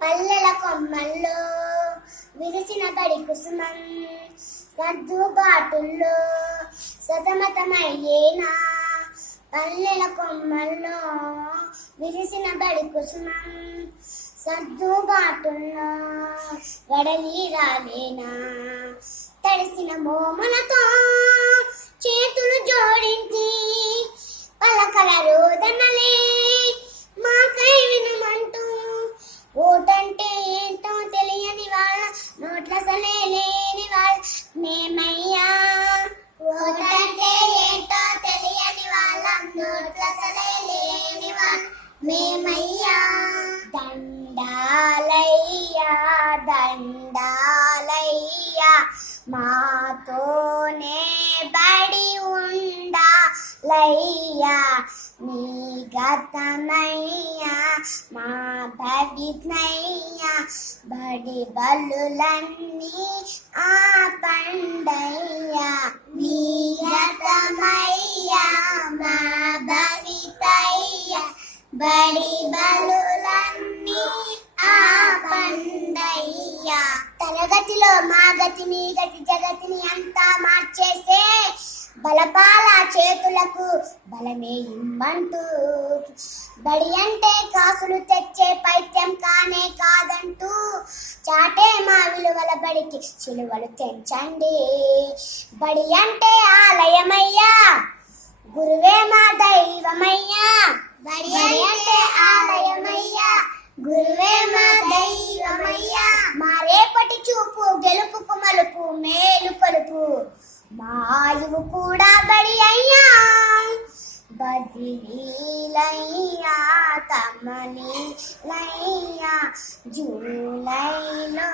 పల్లెల కొమ్మల్లో విరిసిన బడి కుసుమం సర్దుబాటుల్లో సతమతమయ్యేనా. పల్లెల కొమ్మల్లో విరిసిన బడి కుసుమం సర్దుబాటుల్లో వడలి రాలేనా. తడిసిన మోములతో చేతులు జోడించి పలకల రోదనలే మాకై వినమంటూ ఓటంటే ఏంటో తెలియని వాళ్ళ నోట్లసలే లేని వాళ్ళ మేమయ్యా. ఓటంటే ఏంటో తెలియని వాళ్ళ నోట్లసలే లేని వాళ్ళ మేమయ్యా. దండాలయ్యా దండాలయ్యా మాతోనే బడి ఉండాలయ్యా. నీ గతమయ్యా మా భవితయ్యా. బడి బలులన్నీ ఆ పండయ్యా. నీ గతమయ్యా మా భవితయ్యా. బడి బలులన్నీ ఆ పండయ్యా. తరగతిలో మా గతి మీ గతి జగతిని అంతా మార్చేసే బలపాల చేతులకు బలమే ఇమ్మంటూ బడి అంటే కాసులు తెచ్చే పైత్యం కానే కాదంటూ చాటే మా విలువల బడికి చిలువలు తెంచండి. బడి అంటే ఆలయమయ్యా గురువే మా దైవమయ్యా. బడి అంటే ఆలయమయ్యా గురువే మా దైవమయ్యా. మా రేపటి చూపు గెలుపుకు మలుపు మేలు పలుపు మా ఆయువు కూడా బడి అయ్యా. బదిలీలయ్యా తమని లయ్యా జూలైలో